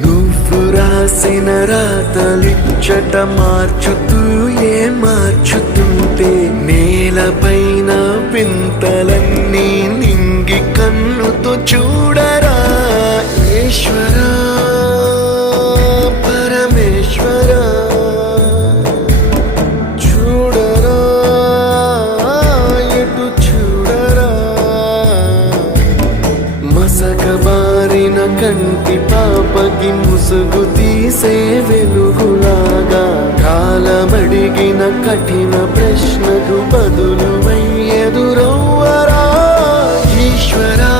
నువ్వు రాసిన రాతలిచ్చట మార్చుతూ మార్చుతుంటే నేలపైన వింతలన్నీ నింగి కన్నుతో చూడరా ఈశ్వరా పరమేశ్వరా చూడరా ఎటు చూడరా మసకబారిన కంటి పాపకి ముసుగు తీసే వెలుగులాగా కాలమడిగిన కఠిన ప్రశ్నకు బదులు ఎదురవ్వరా ఈశ్వరా